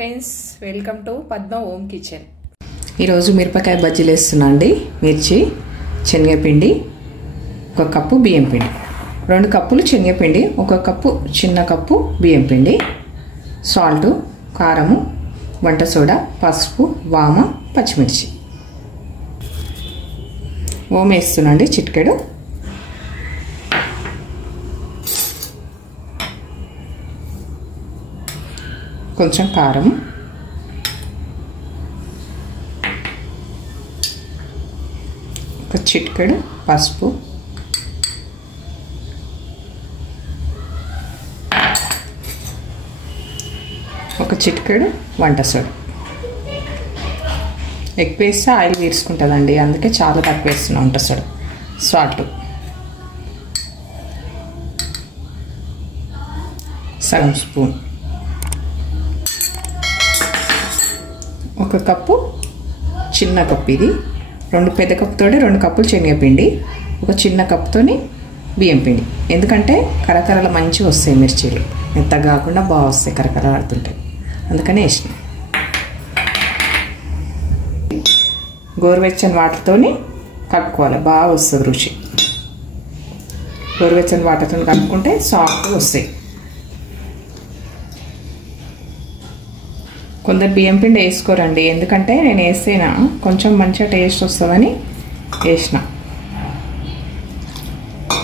Friends, welcome to Padma home kitchen. ఈరోజు మిరపకాయ బజ్జీలు వేస్తున్నా అండి. మిర్చి, శనగపిండి, 1 కప్పు బియ్యం పిండి, 2 కప్పులు శనగపిండి, 1 కప్పు చిన్న కప్పు బియ్యం పిండి, సాల్ట్, కారము, వంట సోడా, పసుపు, వామ, పచ్చిమిర్చి. ఓం వేస్తున్నా అండి చిటికెడు. కొంచెం కారం, ఒక చిటికెడు పసుపు, ఒక చిటికెడు వంట సోడా. ఎక్కువ వేస్తే ఆయిల్ వీర్చుకుంటుందండి, అందుకే చాలా తక్కువ వేస్తున్నాం వంట సోడా. సాల్ట్ సగం స్పూన్, 1 కప్పు చిన్న కప్పు, ఇది 2 పెద్ద కప్పుతోటి 2 కప్పులు శనగపిండి, 1 చిన్న కప్పుతోని బియ్యం పిండి. ఎందుకంటే కరకరలు మంచిగా వస్తాయి, మిర్చీలు మెత్తగా కాకుండా బాగా వస్తాయి, కరకర ఆడుతుంటాయి, అందుకనే వేసిన. గోరువెచ్చని వాటర్తోని కలుపుకోవాలి, బాగా వస్తుంది రుచి. గోరువెచ్చని వాటర్తో కలుపుకుంటే సాఫ్ట్గా వస్తాయి. కొందరు బియ్యం పిండి వేసుకోరండి, ఎందుకంటే నేను వేస్తేనా కొంచెం మంచిగా టేస్ట్ వస్తుందని వేసిన.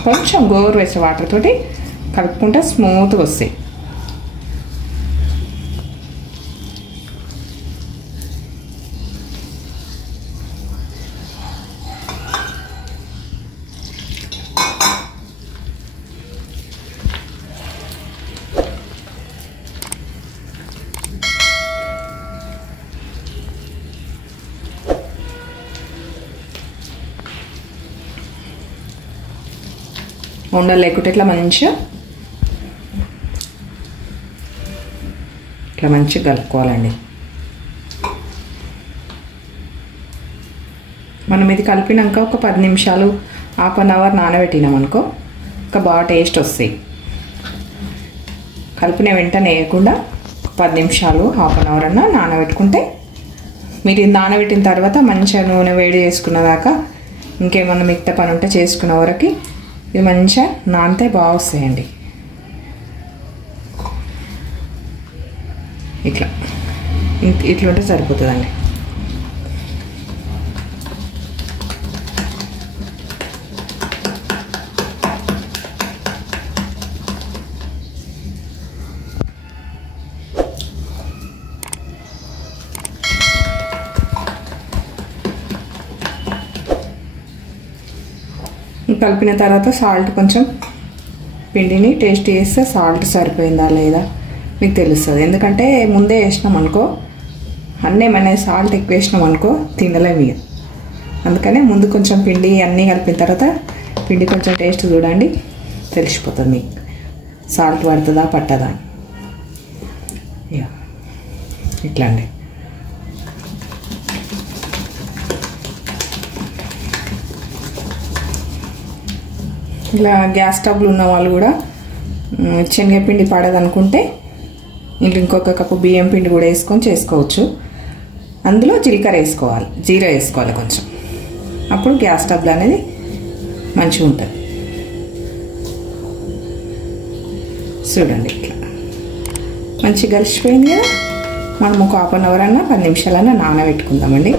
కొంచెం గోరువెచ్చని వాటర్ తోటి కలుపుకుంటే స్మూత్గా వస్తాయి. ఉండలు లేకుంటే ఇట్లా మంచిగా కలుపుకోవాలండి. మనం ఇది కలిపినాక ఒక 10 నిమిషాలు, ½ అన్ అవర్ నానబెట్టినాం అనుకో, ఇంకా బాగా టేస్ట్ వస్తాయి. కలిపిన వెంటనే వేయకుండా 10 నిమిషాలు, ½ అన్ అవర్ అన్నా నానబెట్టుకుంటే, మీరు ఇది నానబెట్టిన తర్వాత మంచిగా నూనె వేడి చేసుకున్న దాకా ఇంకేమన్నా మిగతా పని ఉంటే చేసుకున్న వరకు ఇది మంచిగా నానితే బాగా వస్తాయండి. ఇట్లుంటే సరిపోతుందండి. కలిపిన తర్వాత సాల్ట్, కొంచెం పిండిని టేస్ట్ చేస్తే సాల్ట్ సరిపోయిందా లేదా మీకు తెలుస్తుంది. ఎందుకంటే ముందే వేసినాం అనుకో, ఏమైనా సాల్ట్ ఎక్కువ వేసినాం అనుకో తినలేము ఇక. అందుకనే ముందు కొంచెం పిండి అన్నీ కలిపిన తర్వాత పిండి కొంచెం టేస్ట్ చూడండి, తెలిసిపోతుంది మీకు సాల్ట్ పడుతుందా పట్టదా అని. ఇక ఇట్లా అండి. ఇలా గ్యాస్ స్టవ్లు ఉన్న వాళ్ళు కూడా శనగపిండి పడదనుకుంటే ఇంట్లో ఇంకొక కప్పు బియ్యం పిండి కూడా వేసుకొని చేసుకోవచ్చు. అందులో జీలకర్ర వేసుకోవాలి, జీరా వేసుకోవాలి కొంచెం, అప్పుడు గ్యాస్ స్టవ్లు అనేది మంచిగా ఉంటుంది. చూడండి ఇట్లా మంచిగా కలిసిపోయింది కదా. మనం ఒక ½ అన్ అవర్ అన్నా 10 నిమిషాలన్నా నానబెట్టుకుందామండి.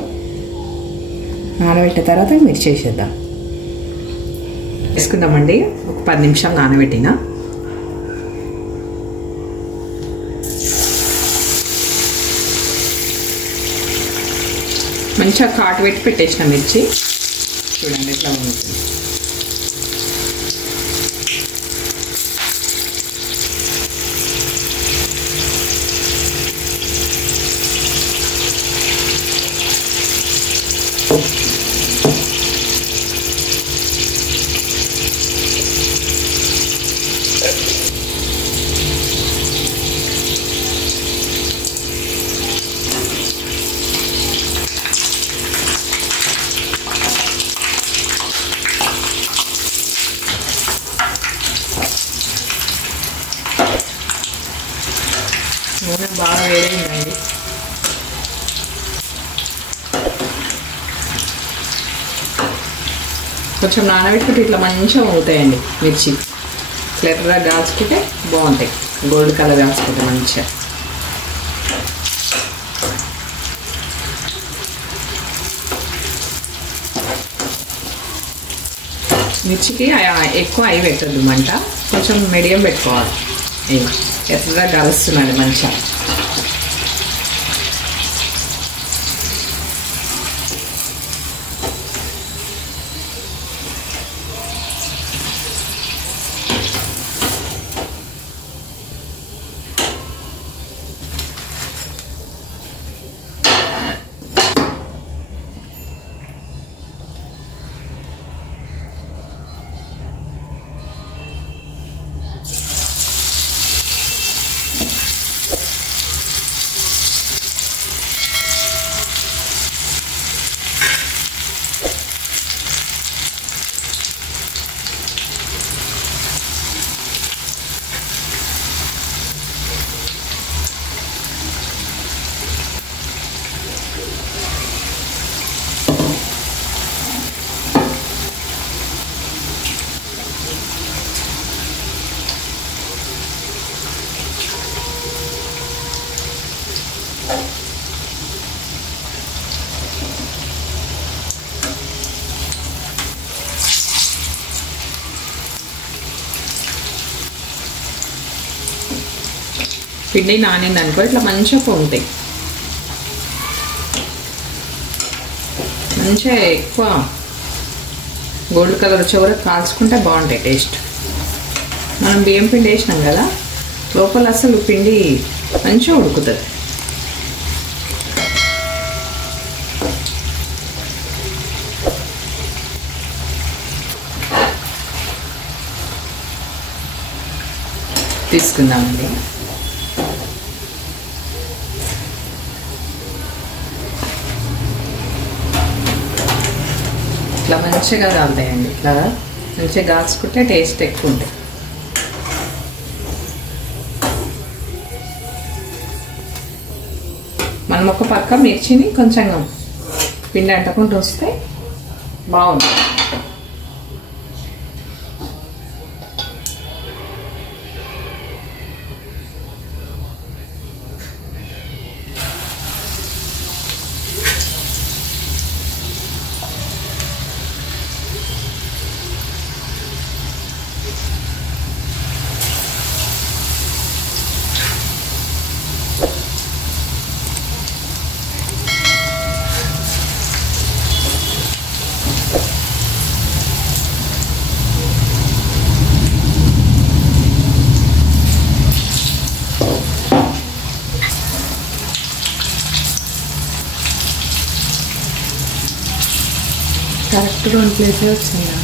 నానబెట్టిన తర్వాత మీరు చేసేద్దాం. వేసుకుందామండి. ఒక 10 నిమిషాలు నానబెట్టిన. మంచిగా కాటు పెట్టి పెట్టేసిన మిర్చి చూడండి ఎట్లా ఉంటుంది. నూనె బాగా వేడైందండి. కొంచెం నానబెట్టుకుంటే ఇట్లా మంచిగా అవుతాయండి మిర్చి. ఎర్రగా కాల్చుకుంటే బాగుంటాయి, గోల్డ్ కలర్ కాల్చుకుంటే మంచిగా. మిర్చికి ఎక్కువ అయి పెట్టద్దు మంట, కొంచెం మీడియం పెట్టుకోవాలి. ఎర్రగా కలుస్తున్నాడు మంచిగా. పిండి నానింది అనుకో ఇట్లా మంచిగా పొంగుతాయి. మంచిగా ఎక్కువ గోల్డ్ కలర్ వచ్చే వరకు కాల్చుకుంటే బాగుంటాయి టేస్ట్. మనం బియ్యం పిండి వేసినాం కదా, లోపల అసలు పిండి మంచిగా ఉడుకుతుంది. తీసుకుందామండి. ఇట్లా మంచిగా కాలుతాయండి. ఇట్లా మంచిగా కాల్చుకుంటే టేస్ట్ ఎక్కువ ఉంటుంది. మనం ఒక పక్క మిర్చిని కొంచెం పిండి అంటకుండా వస్తే బాగుంటుంది. కరెక్ట్ 2 ప్లేట్లే వచ్చిందా?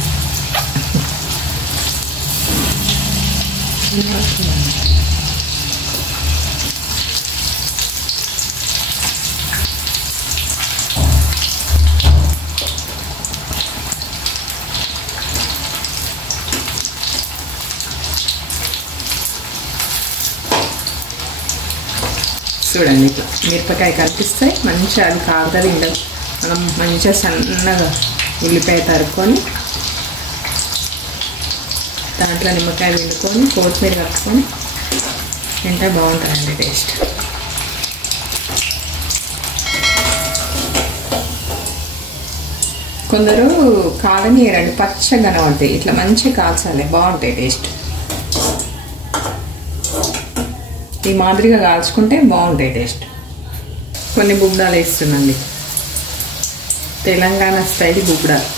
చూడండి, ఇట్లా మిరపకాయ కనిపిస్తే మంచిగా అది కారుతుంది. ఉండదు, మనం మంచిగా సన్నగా ఉల్లిపాయ తరుక్కొని దాంట్లో నిమ్మకాయ పిండుకొని కొత్తిమీర కలుపుకొని తింటే బాగుంటుందండి టేస్ట్. కొందరు కాలనీయరండి, పచ్చగా కనబడతాయి. ఇట్లా మంచిగా కాల్చాలి, బాగుంటాయి టేస్ట్. ఈ మాదిరిగా కాల్చుకుంటే బాగుంటాయి టేస్ట్. కొన్ని బుగ్డాలు వేస్తున్నాండి, తెలంగాణ స్టైల్ బుగ్డాలు.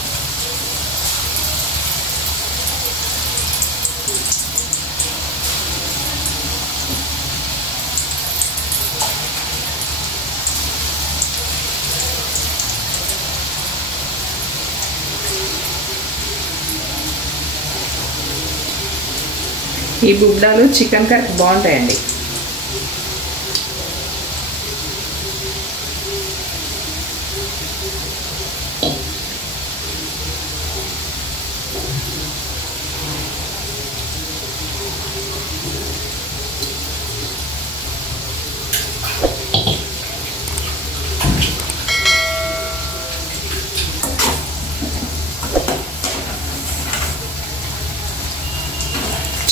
ఈ బుగ్డాలు చికెన్ కర్రీ బాగుంటాయండి.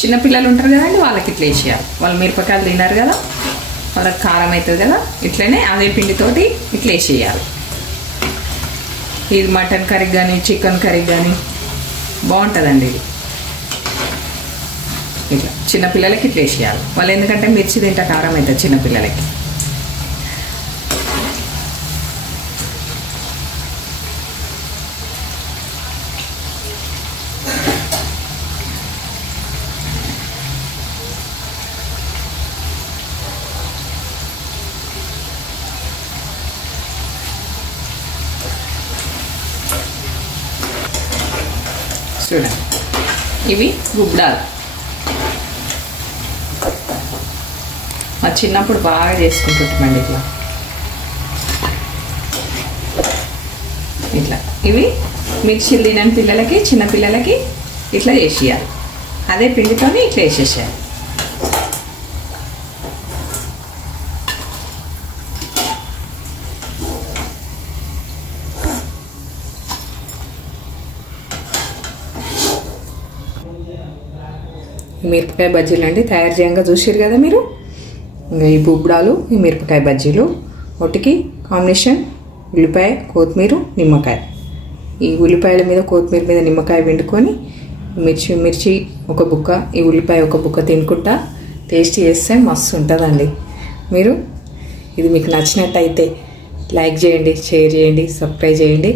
చిన్నపిల్లలు ఉంటారు కదండి, వాళ్ళకి ఇట్లా వేసేయాలి. వాళ్ళు మిరపకాయలు తిన్నారు కదా, వాళ్ళకి కారం అవుతుంది కదా, ఇట్లనే అదే పిండితోటి ఇట్లా వేసేయాలి. ఇది మటన్ కర్రీ కానీ చికెన్ కర్రీ కానీ బాగుంటుందండి. ఇది ఇట్లా చిన్నపిల్లలకి ఇట్లా వేసేయాలి. వాళ్ళు ఎందుకంటే మిర్చి తింటే కారం అవుతుంది చిన్నపిల్లలకి. చూడండి, ఇవి గుబ్బడాలు. మా చిన్నప్పుడు బాగా చేసుకుంటుంటామండి ఇట్లా ఇట్లా. ఇవి మిర్చిలు తినని పిల్లలకి, చిన్నపిల్లలకి ఇట్లా చేసేయాలి. అదే పిండితోనే ఇట్లా వేసేసేయాలి. మిరపకాయ బజ్జీలు అండి తయారు చేయంగా చూసారు కదా మీరు. ఇంకా ఈ బుబ్బడాలు, ఈ మిరపకాయ బజ్జీలు, ఒకటికి కాంబినేషన్ ఉల్లిపాయ, కొత్తిమీర, నిమ్మకాయ. ఈ ఉల్లిపాయల మీద కొత్తిమీర మీద నిమ్మకాయ పిండుకొని మిర్చి ఒక బుక్క, ఈ ఉల్లిపాయ ఒక బుక్క తినుకుంటా టేస్ట్ చేస్తే మస్తు ఉంటుందండి. మీరు ఇది మీకు నచ్చినట్టయితే లైక్ చేయండి, షేర్ చేయండి, సబ్స్క్రైబ్ చేయండి.